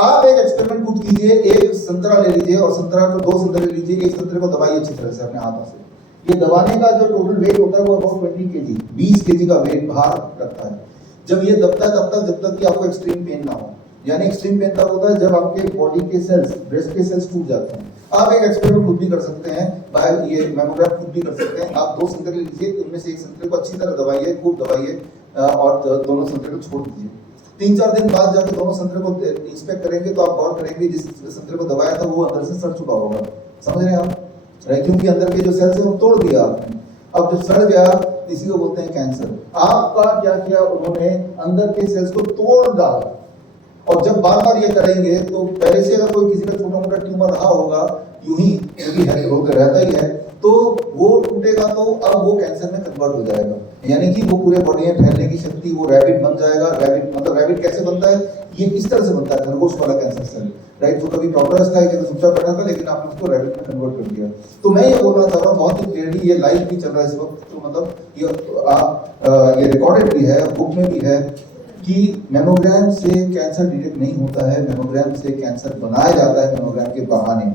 आप एक एक्सपेरिमेंट खुद कीजिए, एक संतरा ले लीजिए और संतरा को 2 संतरे ले लीजिए, एक संतरे को दबाइए अच्छी तरह से अपने हाथों से। ये दबाने का जो टोटल वेट होता है वो अबाउट 20 केजी, 20 केजी का वेट भार रखता है। जब ये दबता है तब तक जब तक कि आपको एक्सट्रीम पेन ना हो, यानी एक्सट्रीम पेन तब होता है जब आपके बॉडी के सेल्स, ब्रेस्ट के सेल्स टूट जाते हैं। आप एक एक्सपेरिमेंट खुद भी कर सकते हैं, बाहर ये मेमोग्राफ खुद भी कर सकते हैं। आप 2 संतरे लीजिए, उनमें से एक संतरे को अच्छी तरह दबाइए, खूब दबाइए और दोनों संतरे को छोड़ दीजिए। 3-4 दिन बाद जाकर दोनों संतरे को इंस्पेक्ट करेंगे तो आप गौर करेंगे जिस संतरे को दबाया था वो अंदर से सड़ चुका होगा। समझ रहे हैं आप? क्योंकि अंदर के जो सेल्स है वो तोड़ दिया आपने। अब जब सड़ गया इसी को बोलते हैं कैंसर। आपका क्या किया उन्होंने, अंदर के सेल्स को तोड़ डाला। और जब बार बार ये करेंगे तो पहले से अगर कोई किसी का छोटा मोटा ट्यूमर रहा होगा यूं ही क्योंकि है होकर रहता ही है, तो वो टूटेगा तो अब वो कैंसर में कन्वर्ट हो जाएगा, यानी कि वो पूरे बॉडी में फैलने की शक्ति, वो रैबिट बन जाएगा। रैबिट मतलब रैबिट कैसे बनता है, ये इस तरह से बनता है, खरगोश वाला कैंसर सेल, राइट, जो कभी टॉर्टोइस था जब चुपचाप बैठा था लेकिन आपने उसको रैबिट में कन्वर्ट कर दिया। तो मैं ये बोलना चाह रहा हूँ बहुत ही क्लियरली, ये लाइव भी चल रहा है इस वक्त, तो मतलब ये रिकॉर्डेड भी है, बुक में भी है कि मेमोग्राम से कैंसर डिटेक्ट नहीं होता है, मेमोग्राम से कैंसर बनाया जाता है मेमोग्राम के बहाने।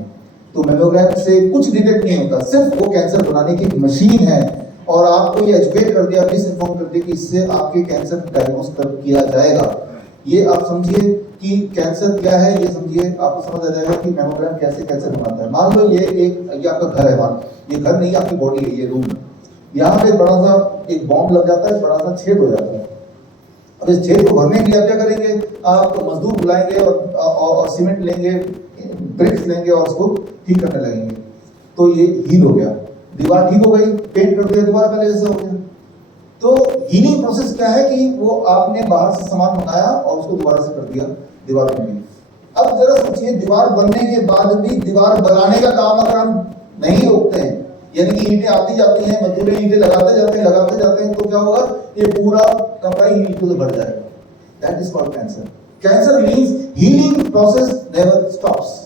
तो मेमोग्राम से कुछ डिटेक्ट नहीं होता, सिर्फ वो कैंसर बनाने की मशीन है। और आपको ये एजुकेट कर दिया, मिस इन्फॉर्म कर दिया कि इससे आपके कैंसर डायग्नोस कर किया जाएगा। ये आप समझिए कि कैंसर क्या है, ये समझिए, आपको समझ आ जाएगा कि मेमोग्राम कैसे कैंसर बनाता है। मान लो ये आपका घर है, मान ये घर नहीं आपकी बॉडी है, ये रूम, यहाँ पे बड़ा सा एक बॉम्ब लग जाता है, बड़ा सा छेद हो जाता है। अब इस छेद को भरने के लिए आप क्या करेंगे, आप मजदूर बुलाएंगे और सीमेंट लेंगे, ब्रिक्स लेंगे और उसको ठीक करने लगेंगे। तो ये हील हो गया, दीवार ठीक हो गई, पेंट कर दिया, दोबारा पहले जैसा हो गया। तो हीलिंग प्रोसेस क्या है कि वो आपने बाहर से सामान मंगाया और उसको दोबारा से कर दिया, दीवार बन गई। अब जरा सोचिए, दीवार बनने के बाद भी दीवार बनाने का काम अगर हम नहीं रोकते हैं, यानी कि ईंटें आती जाती हैं, मजदूर ईंटें लगाते जाते हैं, तो क्या होगा, ये पूरा कमरा ही ईंटों से भर जाएगा। That is called cancer. Cancer means healing process never stops.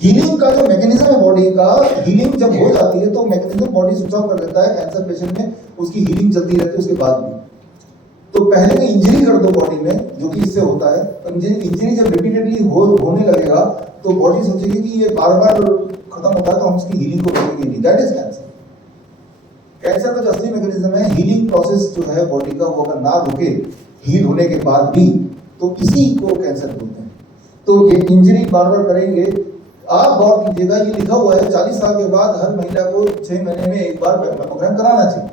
Healing का जो मैकेनिज्म है बॉडी का, हीलिंग जब हो जाती है तो मैकेनिज्म बॉडी स्विच ऑफ कर देता है। कैंसर पेशेंट में उसकी हीलिंग चलती रहती है उसके बाद भी। तो पहले में इंजरी कर दो बॉडी में, जो कि इससे होता है। इंजरी जब रिपीटेडली होने लगेगा तो बॉडी सोचेगी कि ये बार बार खत्म होता है तो हम इसकी हीलिंग को रोकेंगे नहीं। That is cancer. कैंसर का जो असली मैकेनिज्म है, हीलिंग प्रोसेस जो है बॉडी का, वो अगर ना रुके हील होने के बाद भी, तो इसी को कैंसर बोलते हैं। तो ये इंजरी बार बार करेंगे। आप गौर कीजिएगा, ये लिखा हुआ है 40 साल के बाद हर महिला को 6 महीने में एक बार मेमोग्राम कराना चाहिए।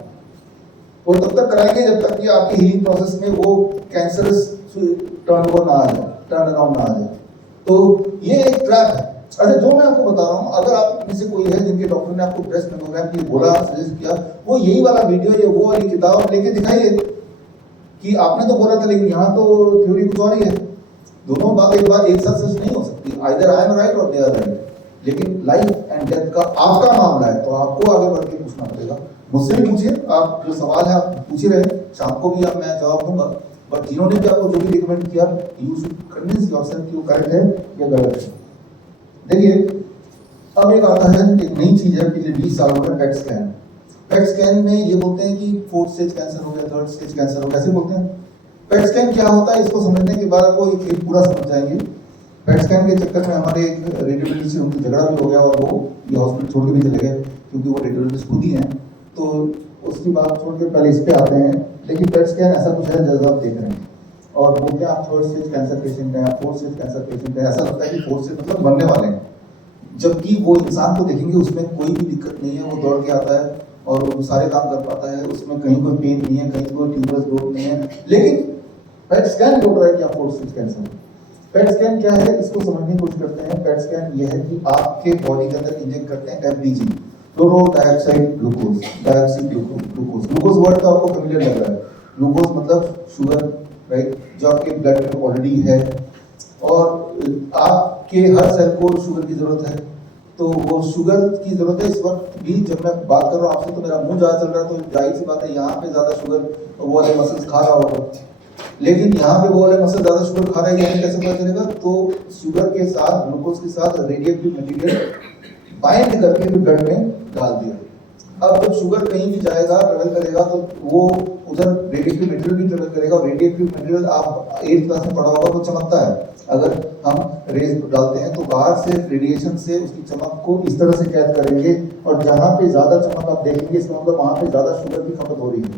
और तब तक कराएंगे जब तक कि आपकी हीलिंग प्रोसेस में वो कैंसरस टर्न अराउंड ना आ जाए। तो ये एक ट्रैप है। अच्छा, जो मैं आपको बता रहा हूँ, अगर आप में से कोई है जिनके डॉक्टर ने आपको ब्रेस्ट मेमोग्राम की बोला, सजेस्ट किया, वो यही वाला वीडियो या वो वाली किताब लेके दिखाइए कि आपने तो बोला था लेकिन यहाँ तो थ्योरी कुछ और ही है। दोनों बात एक साथ सच नहीं हो सकती। आइदर आई एम राइट और दे आर राइट। लेकिन लाइफ एंड डेथ का आपका मामला है तो आपको आगे बढ़ के पूछना पड़ेगा। मुझसे भी पूछिए, आप जो सवाल है आप पूछ ही रहे, शाम को भी मैं जवाब दूंगा। बट जिन्होंने भी आपको जो भी रिकमेंड किया, यू शुड कन्विंस योरसेल्फ कि वो करेक्ट है या गलत है। देखिए, अब एक आता है, एक नई चीज है, पिछले 20 सालों में पेट स्कैन। पेट स्कैन में ये बोलते हैं कि 4th स्टेज कैंसर हो गया, 3rd स्टेज कैंसर हो गया, ऐसे बोलते हैं। पेट स्कैन क्या होता है, इसको समझने के बाद आपको ये खेल पूरा समझ जाएंगे। पेट स्कैन के चक्कर में हमारे एक रेडियोलॉजिस्ट से उनसे झगड़ा भी हो गया और वो ये हॉस्पिटल छोड़ के भी चले गए, क्योंकि वो रेडियोलॉजिस्ट खुद ही हैं। तो उसकी बात छोड़ के पहले इस पे आते हैं। लेकिन पेट स्कैन ऐसा कुछ है जैसा आप देख रहे हैं, और बोलते हैं आप 3rd स्टेज कैंसर पेशेंट हैं, 4th स्टेज कैंसर पेशेंट है। ऐसा लगता है कि 4th स्टेज मतलब बनने वाले हैं, जबकि वो इंसान को देखेंगे उसमें कोई भी दिक्कत नहीं है, वो दौड़ के आता है और वो सारे काम कर पाता है, उसमें कहीं कोई पेन नहीं है, कहीं कोई ट्यूबरस ग्रोथ नहीं है। लेकिन पेट स्कैन बोल रहा है कि आप 4th stage cancer. PET scan क्या है, इसको समझने की कोशिश करते हैं। पेट स्कैन ये है कि आपके बॉडी के अंदर इंजेक्ट करते हैं FDG, fluoro dioxide glucose, glucose. Glucose word तो आपको फेमिलियर लग रहा है। ग्लूकोज मतलब शुगर, राइट, जो आपके ब्लड में ऑलरेडी है और आपके हर सेल को शुगर की जरूरत है। तो वो शुगर की जरूरत है। इस वक्त भी जब मैं बात कर रहा हूँ आपसे तो मेरा मुंह ज़्यादा चल रहा है, तो जाहिर सी बात है यहाँ पे ज़्यादा शुगर वो वाले मसल्स खा रहा होगा, लेकिन यहाँ पे वो वाले मसल ज़्यादा शुगर खा रहा है, यानी कैसे पता चलेगा? तो शुगर के साथ, ग्लूकोज के साथ रेडियोएक्टिव मटेरियल बाइंड करके भी ब्लड में डाल दिया। अब जब शुगर कहीं भी जाएगा, ट्रेवल करेगा, तो वो उधर रेडियोएक्टिव मटेरियल भी ट्रेवल करेगा। रेडियोएक्टिव मटेरियल आप 8th क्लास में पढ़ा होगा, वो चमकता है। अगर हम रेज डालते हैं तो बाहर से रेडिएशन से उसकी चमक को इस तरह से कैद करेंगे, और जहां पे ज्यादा चमक आप देखेंगे इसका मतलब वहां पे ज्यादा शुगर की खपत हो रही है।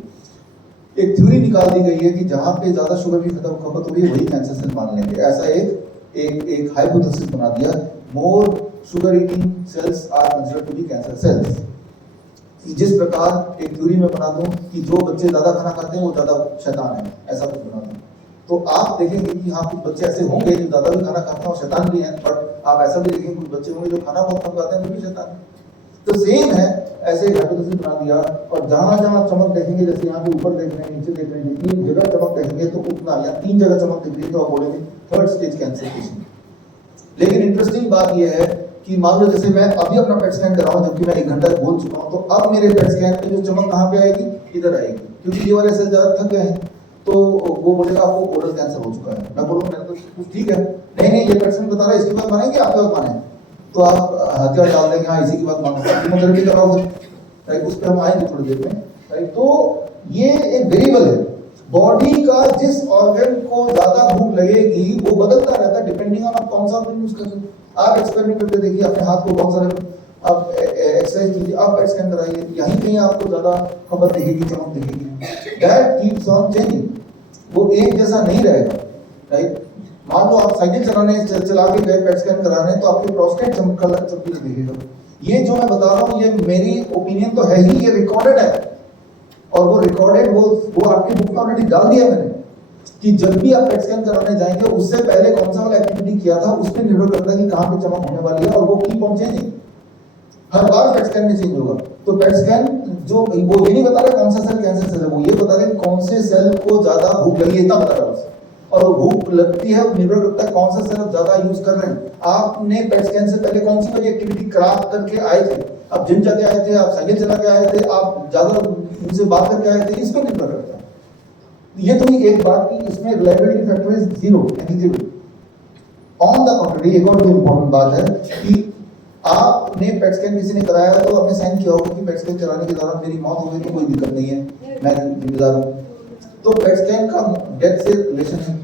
एक थ्योरी निकाल दी गई है कि जहां पे ज्यादा शुगर की खपत हो रही है वही कैंसर सेल मान लेंगे। ऐसा एक हाइपोथेसिस बना दिया, more sugar eating cells are considered to be cancer cells. जिस प्रकार एक थ्योरी में बना दूं कि जो बच्चे ज्यादा खाना खाते हैं वो ज्यादा शैतान है, ऐसा कुछ बना दूं, तो आप देखेंगे कि हाँ कुछ बच्चे ऐसे होंगे जो ज्यादा भी खाना खाते हैं और शैतान भी हैं, बट आप ऐसा भी देखेंगे कुछ बच्चे होंगे जो खाना बहुत कम खाते हैं वो भी शैतान है। तो सेम है, ऐसे हाइपोथेसिस बना दिया, और जहां जहां चमक देखेंगे, जैसे यहाँ पे ऊपर देख रहे हैं, नीचे देख रहे हैं, जितनी जगह चमक देखेंगे तो उतना, या 3 जगह चमक दिख रही है तो आप बोलेंगे थर्ड स्टेज कैंसर पेशेंट। लेकिन इंटरेस्टिंग बात यह है कि मान लो जैसे मैं अभी अपना पेट स्कैन कराऊं जबकि मैं 1 घंटा बोल चुका हूं, तो अब मेरे पेट स्कैन में जो चमक कहां पे आएगी, इधर आएगी, क्योंकि ये वाले सेल ज्यादा थक गए हैं, तो वो बोलेगा आपको ओरल कैंसर हो चुका है। मैं बोलूँ मैंने तो कुछ ठीक है, नहीं ये पेट स्कैन बता रहा है, इसकी बात मानेंगे आपकी बात माने, तो आप हथियार डाल देंगे, हाँ इसी की बात मानो, कीमोथेरेपी कराओगे, राइट, उस पर हम आएंगे थोड़ी देर में, राइट। तो ये एक वेरिएबल है, बॉडी का जिस ऑर्गन को ज्यादा भूख लगेगी वो बदलता रहता है डिपेंडिंग ऑन आप कौन सा ऑर्गन यूज कर रहे हो। आप एक्सपेरिमेंट करके देखिए, अपने हाथ को बहुत सारे आप एक्सरसाइज कीजिए, आप पेट स्कैन कराइए, यहीं कहीं आपको ज्यादा खबर दिखेगी, चमक दिखेगी, दैट कीप्स ऑन चेंजिंग, वो एक जैसा नहीं रहेगा, राइट। मान लो आप साइकिल चला के गए पेट स्कैन कराने, तो आपके प्रोस्टेट चमकीला दिखेगा। ये जो मैं बता रहा हूँ ये मेरी ओपिनियन तो है ही, ये रिकॉर्डेड है, और वो रिकॉर्डेड वो आपकी बुक में ऑलरेडी डाल दिया मैंने, कि जब भी आप पेट स्कैन कराने जाएंगे उससे पहले कौन सा वाला एक्टिविटी किया था उस पर निर्भर करता है कि कहाँ पे चमक होने वाली है, और वो keep on changing, her bar PET scan में चेंज होगा। तो पेट स्कैन जो वो ये नहीं बता रहा कौन सा सेल कैंसर सेल है, वो ये बता रहे हैं कौन से सेल को ज्यादा भूख लगी है, इतना बता रहा है, और वो भूख लगती है निर्भर करता है कौन सा सेल आप ज्यादा यूज कर रहे हैं। आपने पेट स्कैन से पहले कौन सी वाली एक्टिविटी करा करके आए थे, आप जिम जाके आए थे, आप साइकिल चला के आए थे, आप ज्यादा उनसे बात करके आए थे, इस पर निर्भर करता है। ये तो एक बात की इसमें reliability factor is 0 negligible. On the contrary एक और जो इंपॉर्टेंट बात है कि आपने पेट स्कैन किसी ने कराया तो आपने साइन किया होगा कि पेट स्कैन कराने के दौरान मेरी मौत हो गई तो कोई दिक्कत नहीं है, मैं जिम्मेदार हूं। तो पेट स्कैन का डेथ से रिलेशन है।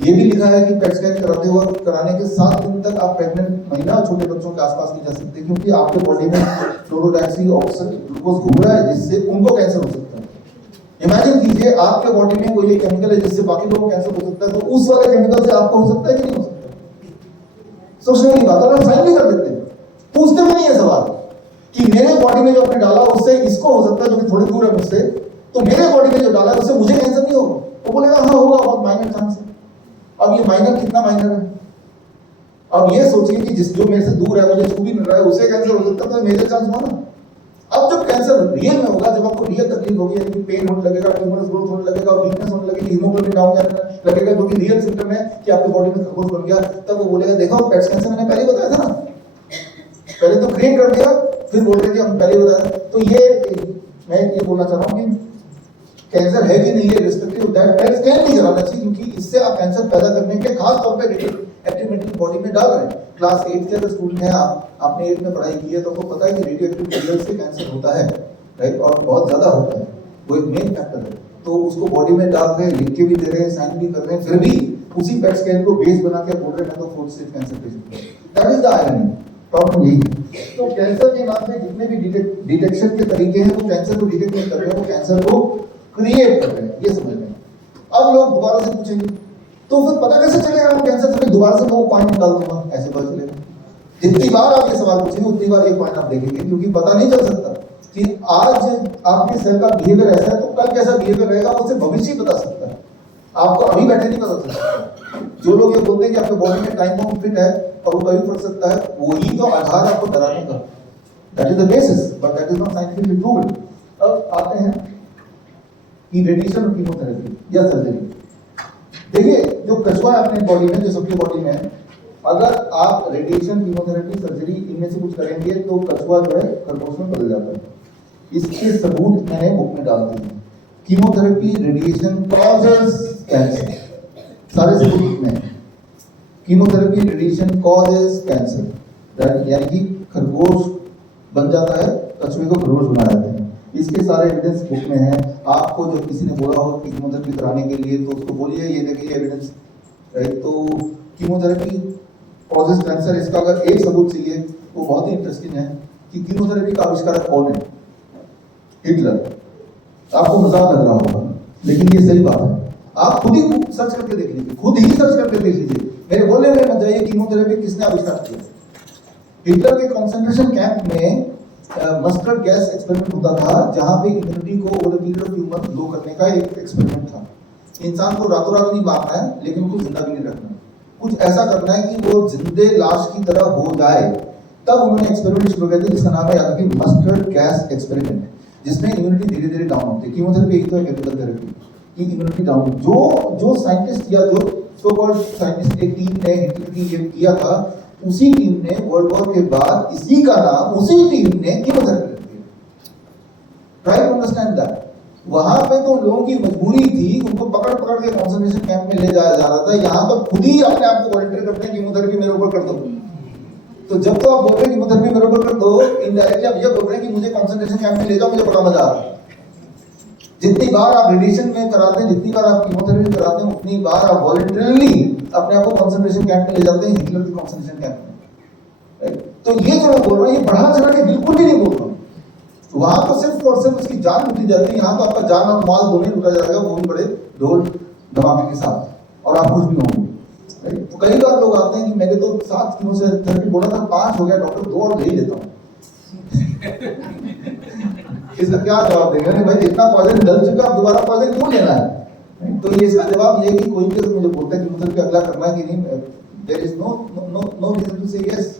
ये भी लिखा है कि पेट स्कैन कराते हुए कराने के 7 दिन तक आप प्रेग्नेंट महिला छोटे बच्चों के आसपास नहीं जा सकते, क्योंकि आपके बॉडी में फ्लोरोडाक्सी ऑक्सीजन ग्लूकोज घूम रहा है जिससे उनको कैंसर हो सकता है। इमेजिन कीजिए आपके बॉडी में कोई केमिकल है जिससे बाकी लोगों को कैंसर हो सकता है, तो उस वाले केमिकल से आपको हो सकता है कि नहीं हो सकता? सोचने वाली बात है, और साइन भी कर देते हैं, पूछते भी नहीं है सवाल कि मेरे बॉडी में जो आपने डाला उससे इसको हो सकता है जो कि थोड़ी दूर है मुझसे, तो मेरे बॉडी में जो डाला है उससे मुझे कैंसर नहीं होगा। तो बोलेगा हाँ होगा, बहुत माइनर चांस है। अब ये माइनर कितना माइनर है, अब ये सोचिए कि जिस जो मेरे से दूर है मुझे छू भी मिल रहा है उसे कैंसर हो सकता है, तो मेजर चांस हुआ ना। अब जब कैंसर रियल में होगा, जब आपको रियल तकलीफ होगी, यानी कि पेन होने लगेगा, ट्यूमरस ग्रोथ होने लगेगा, वीकनेस होने लगेगी, हीमोग्लोबिन डाउन जाने लगेगा, जो कि रियल सिम्टम है कि आपके बॉडी में खरगोश बन गया, तब वो बोलेगा देखो पेट स्कैन से मैंने पहले ही बताया था ना, पहले तो क्रिएट कर दिया फिर बोल रहे कि हम पहले ही बताया था। तो ये मैं ये बोलना चाह रहा हूँ कि कैंसर है कि नहीं है रिस्पेक्टिव दैट पेट स्कैन नहीं कराना चाहिए, क्योंकि इससे आप कैंसर पैदा करने के खास तौर पे एक्टिव मेटेरियल बॉडी में डाल रहे हैं। क्लास 8 के अगर स्टूडेंट हैं आपने 8 में पढ़ाई की है तो आपको पता है कि रेडियो एक्टिव मटेरियल से कैंसर होता है, राइट, और बहुत ज्यादा होता है, वो एक मेन फैक्टर है। तो उसको बॉडी में डाल रहे हैं, लिख के भी दे रहे हैं, साइन भी कर रहे हैं, फिर भी उसी पेट स्कैन को बेस बना के बोल रहे हैं तो 4th stage cancer patient, that is the irony. Problem यही है। तो कैंसर के नाम पे जितने भी डिटेक्शन के तरीके हैं वो कैंसर को डिटेक्ट नहीं कर रहे हैं, वो कैंसर को क्रिएट कर रहे हैं, ये समझ लें। अब लोग दोबारा से पूछेंगे तो फिर पता कैसे चलेगा वो कैंसर से, दोबारा से मैं वो पॉइंट निकाल दूंगा, ऐसे पता चलेगा? जितनी बार आप ये सवाल पूछेंगे उतनी बार ये पॉइंट आप देखेंगे, क्योंकि पता नहीं चल सकता कि आज आपके सेल का बिहेवियर ऐसा है तो कल कैसा बिहेवियर रहेगा, उससे भविष्य बता सकता है, आपको अभी बैठे नहीं पता चल सकता। जो लोग ये बोलते हैं कि आपके बॉडी में टाइम बॉम्ब फिट है और वो कभी फट सकता है, वही तो आधार आपको डराने का, that is the basis, but that is not scientifically proven. अब आते हैं कि रेडिएशन और कीमोथेरेपी या सर्जरी। देखिए जो कछुआ है अपने बॉडी में, जो सबकी बॉडी में है, अगर आप रेडिएशन, कीमोथेरेपी, सर्जरी इनमें से कुछ करेंगे तो कछुआ जो है खरगोश में बदल जाता है। इसके सबूत मैंने बुक में डाल दिए। कीमोथेरेपी, रेडिएशन कॉजेस कैंसर, सारे सबूत में। कीमोथेरेपी, रेडिएशन कॉजेस कैंसर, यानी कि खरगोश बन जाता है, कछुए को खरगोश बना जाते हैं। इसके सारे एविडेंस बुक में है। आपको जब किसी ने बोला हो कि कीमोथेरेपी कराने के लिए तो उसको बोलिए ये देखिए एविडेंस, राइट। तो कीमोथेरेपी कॉजेस कैंसर, इसका अगर एक सबूत चाहिए वो बहुत ही इंटरेस्टिंग है कि कीमोथेरेपी का आविष्कारक कौन है? हिटलर। आपको मजाक लग रहा होगा लेकिन ये सही बात है। आप खुद ही सर्च करके देख लीजिए, खुद ही सर्च करके देख लीजिए, मेरे बोलने में मत जाइए। कीमोथेरेपी किसने आविष्कार किया? हिटलर के कंसंट्रेशन कैंप में मस्टर्ड गैस एक्सपेरिमेंट होता था, जहां पे इम्यूनिटी को over the period of human low करने का एक एक्सपेरिमेंट था। इंसान को रातों रात नहीं मारना है, लेकिन उसको जिंदा भी नहीं रखना, कुछ ऐसा करना है कि वो जिंदे लाश की तरह हो जाए। तब उन्होंने एक्सपेरिमेंट शुरू किया जिसका नाम है याद रखिए मस्टर्ड गैस एक्सपेरिमेंट, जिसमें इम्यूनिटी धीरे धीरे डाउन होती है। कीमोथेरेपी एक तो है केमिकल थेरेपी की इम्यूनिटी डाउन। जो साइंटिस्ट या जो सो कॉल्ड साइंटिस्ट एक टीम ने हिटलर की ये किया था, उसी टीम ने वर्ल्ड वॉर के बाद इसी का नाम उसी टीम ने कीमोथेरेपी रख दिया। Try to understand that. वहां पे तो लोगों की मजबूरी थी, उनको पकड़ पकड़ के कॉन्सेंट्रेशन कैंप में ले जाया जा रहा था। यहाँ तो खुद ही अपने आप को वॉलंटियर करते हैं कीमोथेरेपी मेरे ऊपर कर दो। तो जब तो आप बोल रहे हैं कीमोथेरेपी मेरे ऊपर कर दो, इनडायरेक्टली आप ये बोल रहे हैं कि मुझे कॉन्सेंट्रेशन कैंप में ले जाओ, मुझे बड़ा मजा आ रहा है। जितनी बार आप रेडिएशन में कराते हैं, जितनी बार आप कीमोथेरेपी कराते हैं, उतनी बार आप वॉलंटरली अपने आप को कॉन्सेंट्रेशन कैंप में ले जाते हैं, हिटलर के कॉन्सेंट्रेशन कैंप में। तो ये जो मैं बोल रहा हूँ, ये बढ़ा चढ़ा के बिल्कुल भी नहीं बोल रहा हूँ। वहां तो सिर्फ और सिर्फ उसकी जान लूटी जाती है, यहाँ तो आपका जान और माल दोनों ही लूटा जाएगा, वो भी बड़े ढोल धमाके के साथ, और आप खुश भी होंगे। तो कई बार लोग आते हैं कि मैंने तो 7 किलो से थेरेपी बोला था, 5 हो गया डॉक्टर, 2 और ले ही लेता हूँ। इसका क्या जवाब देंगे? अरे भाई इतना पॉइजन डल चुका, अब दोबारा पॉइजन क्यों लेना है? तो ये इसका जवाब ये है कि कोई भी अगर मुझे बोलता है कि मतलब अगला करना है कि नहीं, there is no reason to say yes.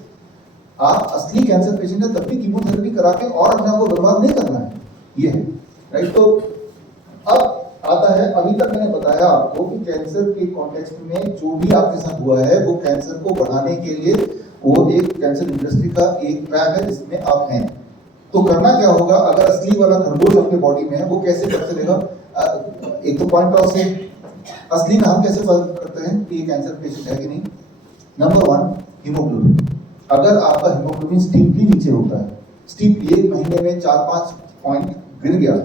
आप असली कैंसर पेशेंट है तब भी कीमोथेरेपी करा के और अपने आप को बर्बाद नहीं करना है, ये है राइट। तो अब आता है, अभी तक मैंने बताया आपको कि कैंसर के कॉन्टेक्स्ट में जो भी आपके साथ हुआ है वो कैंसर को बढ़ाने के लिए वो एक कैंसर इंडस्ट्री का एक ट्रैक है जिसमें आप हैं। तो करना क्या होगा? अगर असली वाला खरगोश आपके बॉडी में है, वो कैसे पता चलेगा? एक तो पॉइंट ऑफ से असली में हम कैसे पता करते हैं कि ये कैंसर पेशेंट है कि नहीं? Number 1, haemoglobin. अगर आपका हीमोग्लोबिन स्टीपली नीचे होता है, स्टीपली 1 महीने में 4-5 पॉइंट गिर गया,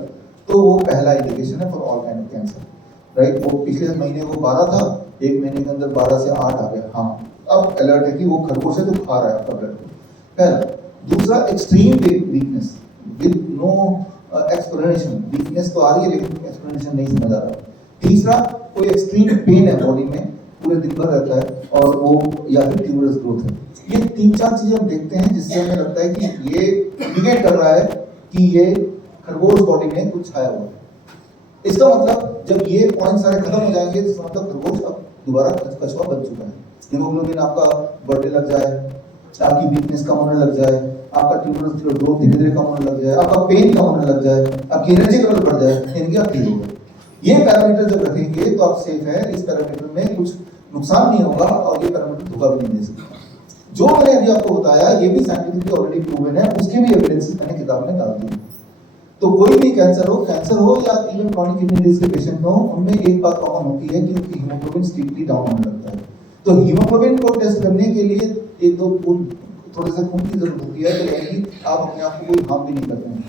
तो वो पहला इंडिकेशन है for all kind of cancer right. वो पिछले महीने वो 12 था, 1 महीने के अंदर 12 से 8 आ गया, हाँ अब अलर्ट है कि वो खरगोश है जो खा रहा है आपका ब्लड को। पहला। दूसरा, extreme weakness with no explanation. Weakness तो आ रही है लेकिन एक्सप्लेनेशन नहीं समझ आ रहा। तीसरा, कोई एक्सट्रीम पेन है बॉडी में, पूरे दिन भर रहता है, और वो या फिर ट्यूमरस ग्रोथ है। ये 3-4 चीजें हम देखते हैं जिससे हमें लगता है कि ये इंडिकेट कर रहा है कि ये खरगोश बॉडी में कुछ छाया हुआ है। इसका मतलब जब ये पॉइंट सारे खत्म हो जाएंगे तो इसका मतलब खरगोश अब दोबारा कछुआ बन चुका है। हीमोग्लोबिन आपका बढ़ने लग जाए, आपकी वीकनेस कम होने लग जाए, आपका ट्यूमरस ग्रोथ धीरे धीरे कम होने लग जाए, आपका पेन कम होने लग जाए, आपकी एनर्जी लेवल बढ़ जाए, इनके आप ठीक होगा। ये पैरामीटर जब रखेंगे तो आप सेफ है, इस पैरामीटर में कुछ नुकसान नहीं होगा और ये पैरामीटर धोखा भी नहीं दे सकता। जो मैंने अभी आपको बताया ये भी साइंटिफिकली ऑलरेडी प्रूवन है, उसके भी एविडेंसेस मैंने किताब में डाल दिए। तो कोई भी कैंसर हो या इवन क्रॉनिक किडनी डिजीज के पेशेंट हो, उनमें एक बात कॉमन होती है कि उनकी हीमोग्लोबिन स्टीपली डाउन होने लगता है। तो हीमोग्लोबिन को टेस्ट करने के लिए एक दो थोड़े से खून की जरूरत होती है, तो यानी आप अपने आप को कोई हार्म भी नहीं करते हैं।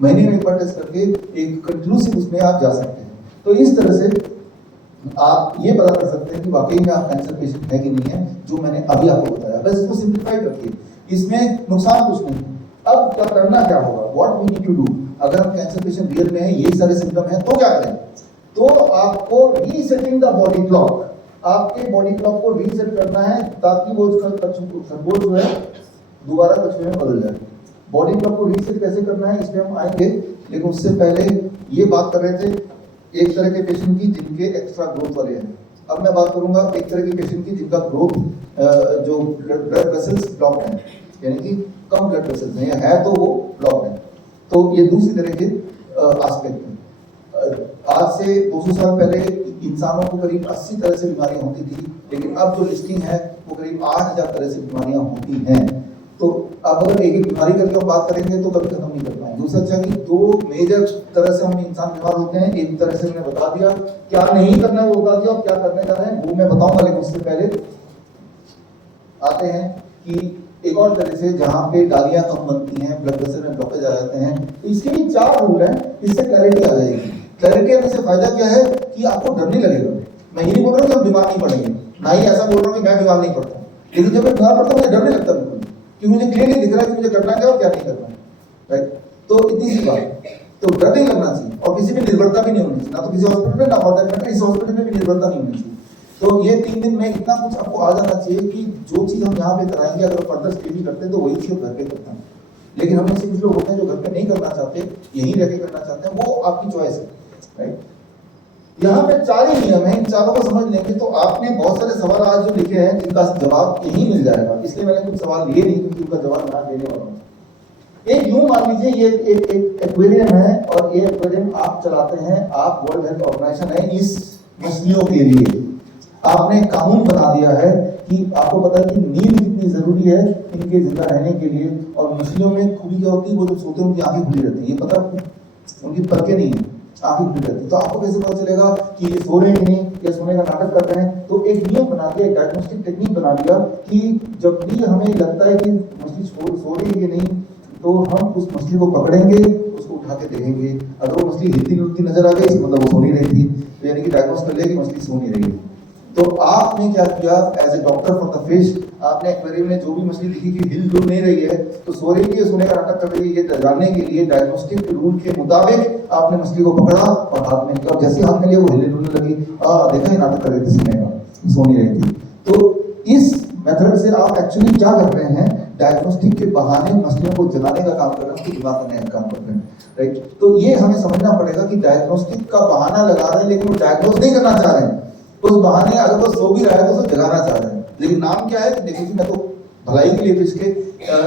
महीने में एक बार टेस्ट करके एक कंक्लूसिव उसमें आप जा सकते हैं। तो इस तरह से आप ये पता कर सकते हैं कि वाकई में आप कैंसर पेशेंट है कि नहीं है, जो मैंने अभी आपको बताया। बस इसको सिंप्लीफाइड रखिए, इसमें नुकसान कुछ नहीं है। अब क्या करना क्या होगा, what we need to do? अगर हम कैंसर पेशेंट रियल में है, ये सारे सिम्टम है, तो क्या करें? तो आपको रीसेटिंग द बॉडी क्लॉक, आपके बॉडी क्लॉक को रीसेट करना है ताकि वो खरगोश जो है दोबारा कछुए में बदल जाए। बॉडी क्लॉक को रीसेट कैसे करना है इस पे हम आएंगे, लेकिन उससे पहले ये बात कर रहे थे एक तरह के पेशेंट की जिनके एक्स्ट्रा ग्रोथ वाले हैं। अब मैं बात करूंगा एक तरह के पेशेंट की जिनका ग्रोथ जो ब्लड वेसल्स ब्लॉक हैं, यानी कि कम ब्लड वेसल्स हैं, है तो वो ब्लॉक है। तो ये दूसरी तरह के एस्पेक्ट हैं। आज से 200 साल पहले इंसानों को करीब 80 तरह से बीमारियां होती थी, लेकिन अब जो लिस्टिंग है वो करीब 8000 तरह से बीमारियां होती हैं। तो अब अगर एक एक बीमारी करके हम बात करेंगे तो कभी खत्म नहीं कर पाएंगे। दूसरा अच्छा कि 2 मेजर तरह से हम इंसान बीमार होते हैं। एक तरह से मैंने बता दिया, क्या नहीं करना है वो बता दिया, और क्या करने जा रहे हैं वो मैं बताऊंगा। लेकिन उससे पहले आते हैं कि एक और तरह से जहाँ पे डालियां कम बनती हैं, ब्लड प्रेशर में ब्लॉकेज आ जाते हैं, तो इसके भी 4 रूल हैं। इससे क्लैरिटी आ जाएगी। क्लैरिटी आने से फायदा क्या है कि आपको डर नहीं लगेगा। मैं ये नहीं बोल रहा हूँ कि आप बीमार नहीं पड़ेंगे, ना ही ऐसा बोल रहा हूँ कि मैं बीमार नहीं पड़ता। लेकिन जब मैं बीमार पड़ता हूँ मुझे डर नहीं लगता बिल्कुल, क्योंकि मुझे क्लियरली दिख रहा है कि मुझे करना क्या और क्या नहीं करना, राइट। तो इतनी सी बात, तो डर नहीं लगना चाहिए और किसी पे निर्भरता भी नहीं होनी चाहिए, ना तो किसी हॉस्पिटल में ना ऑर्डर में, इस हॉस्पिटल में भी निर्भरता नहीं होनी चाहिए। तो ये 3 दिन में इतना कुछ आपको आ जाना चाहिए कि जो चीज़ हम यहाँ पे कराएंगे अगर फर्दर स्टे भी करते हैं तो वही चीज़ घर पे करते हैं। लेकिन हम ऐसे कुछ लोग होते हैं जो घर पे नहीं करना चाहते, यहीं रह के करना चाहते हैं, वो आपकी चॉइस है, राइट। यहाँ पे 4 ही नियम है, इन चारों को समझ लेंगे तो आपने बहुत सारे सवाल आज जो लिखे हैं जिनका जवाब यहीं मिल जाएगा, इसलिए मैंने कुछ सवाल लिए नहीं क्योंकि उनका जवाब मैं देने वाला हूँ। एक यूं मान लीजिए ये एक एक्वेरियम है और ये एक्वेरियम आप चलाते हैं, आप वर्ल्ड हेल्थ ऑर्गेनाइजेशन है इस मछलियों के लिए, आपने कानून बना दिया है कि आपको पता है कि नींद कितनी जरूरी है इनके जिंदा रहने के लिए, और मछलियों में खूबी क्या होती है, वो जब सोते हैं उनकी आंखें खुली रहती है, ये पता है उनकी पलकें नहीं है, आंखें खुली रहती है। तो आपको कैसे पता चलेगा कि ये सो रहे हैं कि नहीं या सोने का नाटक कर रहे हैं? तो एक नियम बना दिया, एक डायग्नोस्टिक टेक्निक बना दिया कि जब भी हमें लगता है कि मछली सो रही है कि नहीं, तो हम उस मछली को पकड़ेंगे, उसको उठा के देखेंगे, अगर वो मछली हिलती डुलती नजर आ गई मतलब वो सो नहीं रही थी, तो यानी कि डायग्नोस कर लिया कि मछली सो नहीं रही। तो आपने क्या किया as a doctor for the fish, आपने एक्वेरियम में जो भी मछली दिखी कि हिल डुल नहीं रही है तो सो रही है, सोने का नाटक कर रही है, ये जानने के लिए डायग्नोस्टिक रूल के मुताबिक आपने मछली को पकड़ा और हाथ में लिया, और जैसे हाथ में लिया वो हिले डुलने लगी, देखा ही नाटक कर रही थी, सोने का सो नहीं रही थी। तो इस मेथड से आप एक्चुअली क्या कर रहे हैं, डायग्नोस्टिक के बहाने मछलियों को जलाने का काम कर रहे हैं, उसको दिमाग करने का काम कर रहे हैं, राइट। तो ये हमें समझना पड़ेगा कि डायग्नोस्टिक का बहाना लगा रहे हैं लेकिन वो डायग्नोस नहीं करना चाह रहे हैं, उस बहाने अगर वो सो भी रहा है तो उसे जगाना चाह रहे हैं। लेकिन नाम क्या है, देखो जी मैं तो भलाई के लिए फिश के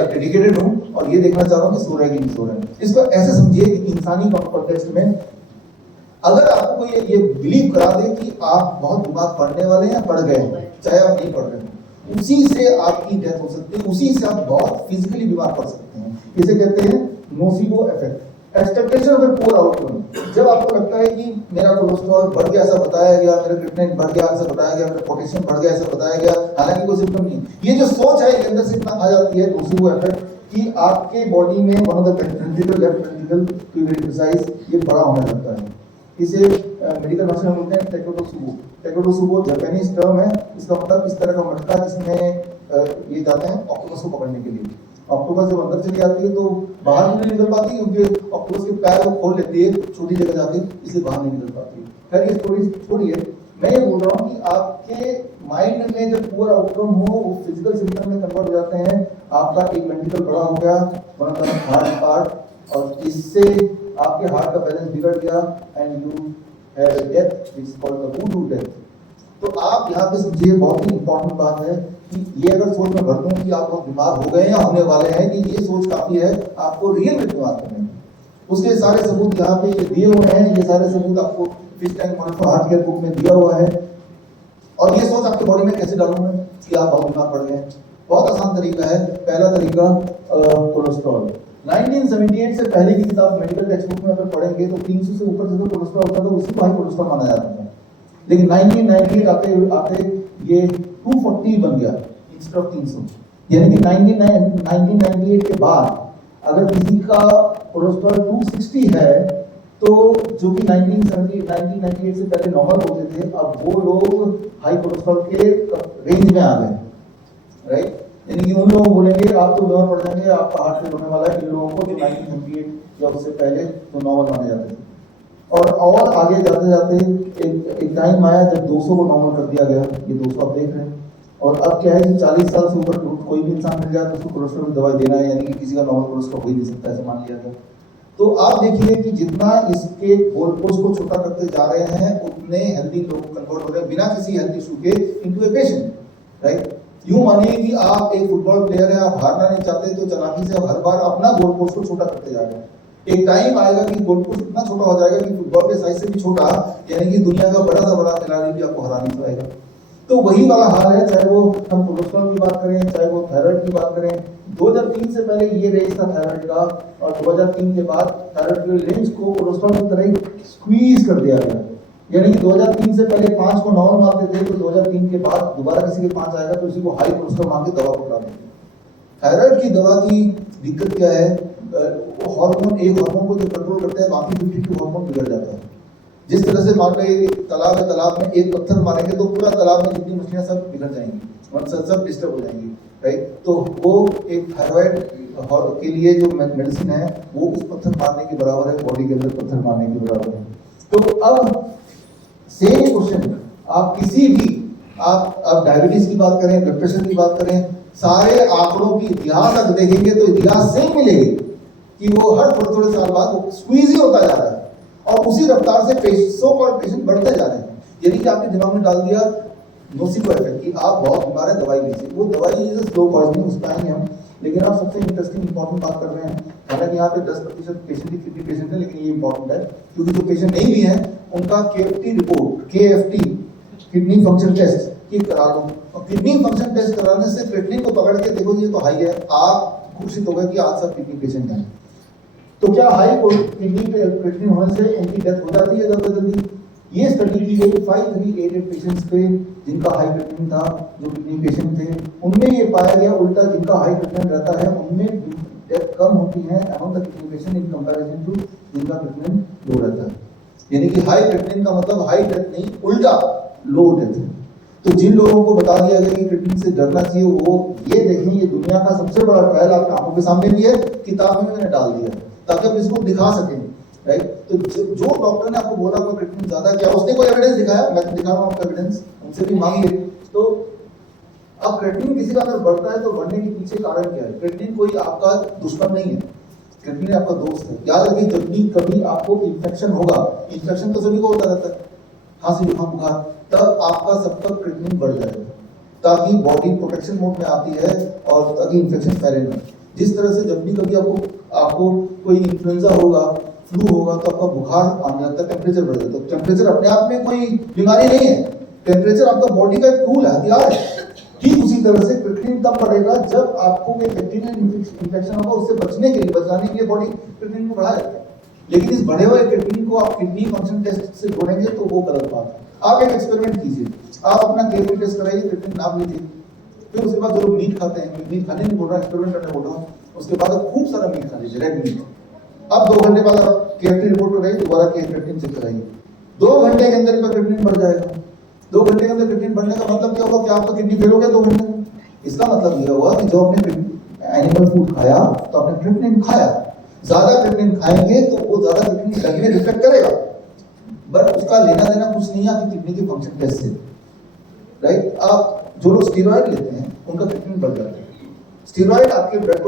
डेडिकेटेड हूँ और ये देखना चाह रहा हूँ कि सो रहा है कि नहीं सो रहा है। इसको ऐसे समझिए कि इंसानी कॉन्टेक्स्ट में अगर आपको ये बिलीव करा दे कि आप बहुत बीमार पड़ने वाले हैं, पड़ गए, चाहे आप नहीं पड़ रहे हैं, उसी से आपकी डेथ हो सकती है, उसी से आप बहुत फिजिकली बीमार पड़ सकते हैं। इसे कहते हैं nocebo effect, expectation of a poor outcome. जब आपको लगता है कि मेरा कोलेस्ट्रॉल बढ़ गया ऐसा बताया गया, मेरा क्रिएटिनिन बढ़ गया ऐसा बताया गया, मेरा पोटेशियम बढ़ गया ऐसा बताया गया, हालांकि कोई सिम्टम नहीं, ये जो सोच है अंदर से इतना आ जाती है नोसिबो इफेक्ट कि आपके बॉडी में one of the ventricle, left ventricle to be precise, ये बड़ा होने लगता है। इसे मेडिकल भाषा में बोलते हैं टेकोटोसुबो। टेकोटोसुबो जापानीज टर्म है, इसका मतलब इस तरह का मटका जिसमें ये जाते हैं ऑक्टोपस को पकड़ने के लिए। ऑक्टोपस जब अंदर चली जाती है तो बाहर नहीं निकल पाती क्योंकि ऑक्टोपस के पैर को खोल लेती है छोटी जगह जाती है, इसलिए बाहर नहीं निकल पाती। खैर ये स्टोरी छोड़िए, मैं ये बोल रहा हूँ कि आपके माइंड में जब पूरा आउटकम हो वो फिजिकल सिम्टम में कन्वर्ट हो जाते हैं। आपका एक वेंट्रिकल बड़ा हो गया, one of the heart part, और इससे आपके हार्ट का बैलेंस बिगड़ गया and you have a death which is called the वुडू death. तो आप यहाँ पे समझिए बहुत ही इंपॉर्टेंट बात है कि ये अगर सोच में भर दूं कि आप बहुत बीमार हो गए या होने वाले हैं, कि ये सोच काफी है आपको रियल में बीमार करने में। उसके सारे सबूत यहाँ पे दिए हुए हैं, ये सारे सबूत आपको fish tank model for heart care book में दिया हुआ है। और ये सोच आपके बॉडी में कैसे डालूं मैं कि आप बहुत बीमार पड़ गए? बहुत आसान तरीका है। पहला तरीका कोलेस्ट्रॉल। 1978 से पहले की किताब मेडिकल टेक्स्ट बुक में अगर पढ़ेंगे तो 300 से ऊपर जो कोलेस्ट्रॉल होता था उसी को हाई कोलेस्ट्रॉल माना जाता था। लेकिन 1998 आते ये 240 बन गया इंस्टेड ऑफ 300। यानी कि 1998 के बाद अगर किसी का कोलेस्ट्रॉल 260 है तो जो कि 1998 से पहले नॉर्मल होते थे, अब वो लोग हाई कोलेस्ट्रॉल के रेंज में आ गए, राइट। यानी कि उन लोग बोलेंगे आप तो बीमार पड़ जाएंगे, आपका हार्ट फेल होने वाला है, इन लोगों को जो 1978 या उससे पहले तो नॉर्मल माने जाते थे। और आगे जाते जाते एक टाइम आया जब 200 को नॉर्मल कर दिया गया। ये 200 आप देख रहे हैं। और अब क्या है कि 40 साल से ऊपर कोई भी इंसान मिल जाए तो उसको कोलेस्ट्रॉल की दवाई देना है, यानी कि किसी का नॉर्मल कोलेस्ट्रॉल हो ही नहीं सकता, ऐसे मान लिया गया। तो आप देखिए कि जितना इसके गोल पोस्ट को छोटा करते जा रहे हैं उतने हेल्दी लोग कन्वर्ट हो रहे हैं बिना किसी हेल्थ इशू के इनटू ए पेशेंट, राइट। यूं मानिए कि आप एक फुटबॉल प्लेयर है, आप हारना नहीं चाहते तो चालाकी से आप हर बार अपना गोल पोस्ट को छोटा करते जा रहे हैं। एक टाइम आएगा कि गोल पोस्ट इतना छोटा हो जाएगा कि फुटबॉल के साइज से भी छोटा, यानी कि दुनिया का बड़ा सा बड़ा खिलाड़ी भी आपको हरा नहीं पाएगा। तो वही वाला हाल है, चाहे वो हम कोलेस्ट्रॉल की बात करें, चाहे वो थायराइड की बात करें। 2003 से पहले ये रेंज था थायराइड का, और 2003 के बाद थायराइड के रेंज को कोलेस्ट्रॉल की तरह ही स्क्वीज कर दिया गया। यानी कि 2003 से पहले 5 को नॉर्मल मानते थे, तो 2003 के बाद दोबारा किसी के 5 आएगा तो उसी को हाई कोलेस्ट्रॉल मान के दवा पकड़ा देंगे। थायराइड की दवा की दिक्कत क्या है, हार्मोन, एक हार्मोन को जब कंट्रोल करते हैं बाकी 52 हार्मोन बिगड़ जाता है। जिस तरह से मान लो तालाब है, तालाब में एक पत्थर मारेंगे तो पूरा तालाब में जितनी मछलियां सब बिगड़ जाएंगी। सब डिस्टर्ब हो जाएंगी, राइट। तो वो एक थायराइड के लिए जो मेडिसिन है वो उस पत्थर मारने के बराबर है, बॉडी के अंदर पत्थर मारने के बराबर है। तो अब सेम क्वेश्चन आप किसी भी आप डायबिटीज की बात करें, ब्लड प्रेशर की बात करें, सारे आंकड़ों की इतिहास अगर देखेंगे तो इतिहास से मिलेगी कि वो हर थोड़े थोड़े साल बाद वो स्क्वीज ही होता जा रहा है और उसी रफ्तार से पेशेंट बढ़ते जा रहे हैं। यानी कि आपके दिमाग में डाल दिया नोसिबो इफेक्ट कि आप बहुत बीमार है, दवाई लीजिए। वो दवाई इज स्लो पॉइजनिंग, उस पर आएंगे हम। लेकिन आप सबसे इंटरेस्टिंग इंपॉर्टेंट बात कर रहे हैं, हालांकि यहाँ पे 10% पेशेंट ही किडनी पेशेंट है, लेकिन ये इंपॉर्टेंट है क्योंकि जो पेशेंट नहीं भी है उनका KFT report, KFT kidney function test ये करा लो। और किडनी फंक्शन टेस्ट कराने से क्रिएटिनिन को पकड़ के देखो ये तो हाई है, आप घोषित हो गए कि आज सब किडनी पेशेंट हैं। तो क्या हाई किडनी पे क्रिएटिनिन होने से उनकी डेथ हो जाती है जल्दी? ये स्टडी की गई 5388 पेशेंट्स पे जिनका हाई क्रिएटिनिन था, जो किडनी पेशेंट थे, उनमें ये पाया गया उल्टा, जिनका हाई क्रिएटिनिन रहता है उनमें डेथ कम होती है among the kidney patient in comparison to जिनका क्रिएटिनिन लो रहता है। यानी कि हाई क्रिएटिनिन का मतलब हाई डेथ नहीं, उल्टा लो डेथ है। तो जिन लोगों को बता दिया गया कि क्रिएटिनिन से डरना चाहिए, वो ये देखें, ये दुनिया का सबसे बड़ा ट्रायल आपकी आंखों के सामने भी है, किताब में मैंने डाल दिया ताकि आप इसको दिखा सकें, राइट। तो जो डॉक्टर ने आपको बोला कोई क्रिएटिनिन ज्यादा, क्या उसने कोई एविडेंस दिखाया? मैं दिखा रहा हूं आपको एविडेंस, उनसे भी मांगिए। तो अब क्रिएटिनिन किसी का अगर बढ़ता है तो बढ़ने के पीछे कारण क्या है? क्रिएटिनिन कोई आपका दुश्मन नहीं है, क्रिएटिनिन आपका दोस्त है। याद रखिए, जब भी कभी आपको इन्फेक्शन होगा, इन्फेक्शन तो सभी को होता रहता है, खांसी जुकाम बुखार, तब आपका सबका क्रिएटिनिन बढ़ जाएगा ताकि बॉडी प्रोटेक्शन मोड में आती है और ताकि इन्फेक्शन फैले ना। जिस तरह से जब भी कभी आपको कोई इन्फ्लुएंजा होगा, फ्लू होगा, तो आपका बुखार आने लगता है, टेम्परेचर बढ़ जाता है। टेम्परेचर अपने आप में कोई बीमारी नहीं है, टेम्परेचर आपका बॉडी का एक टूल है, हथियार है। ठीक उसी तरह से क्रिएटिनिन तब बढ़ेगा जब आपको कोई बैक्टीरियल इन्फेक्शन होगा, उससे बचाने के लिए बॉडी क्रिएटिनिन को बढ़ाएगा। लेकिन इस बढ़े हुए क्रिएटिनिन को आप किडनी फंक्शन टेस्ट से जोड़ेंगे तो वो गलत बात है। आप एक एक्सपेरिमेंट कीजिए, आप अपना KFT टेस्ट कराइए, क्रिएटिनिन नाप लीजिए, फिर उसके बाद जो लोग मीट खाते हैं, मीट खाने नहीं बोल रहा, एक्सपेरिमेंट करने बोल रहा हूँ, उसके बाद आप खूब सारा मीट खा लीजिए, रेड मीट। अब 2 घंटे बाद आप KFT रिपोर्ट कराइए, दोबारा क्रिएटिनिन चेक कराइए, 2 घंटे के अंदर क्रिएटिनिन बढ़ जाएगा। 2 घंटे के अंदर क्रिएटिनिन बढ़ने का मतलब क्या होगा कि आपका किडनी फेल हो गया 2 घंटे में। इसका मतलब यह हुआ कि जो आपने एनिमल फूड खाया तो आपने क्रिएटिनिन खाया, ज्यादा क्रिएटिनिन खाएंगे तो वो ज्यादा क्रिएटिनिन लग में रिफ्लेक्ट करेगा, बट उसका लेना देना कुछ नहीं है आपकी किडनी के फंक्शन टेस्ट से, राइट। आप जो लोग स्टेरॉइड लेते हैं उनका क्रिएटिनिन बढ़ जाता है। स्टेरॉइड आपके ब्लड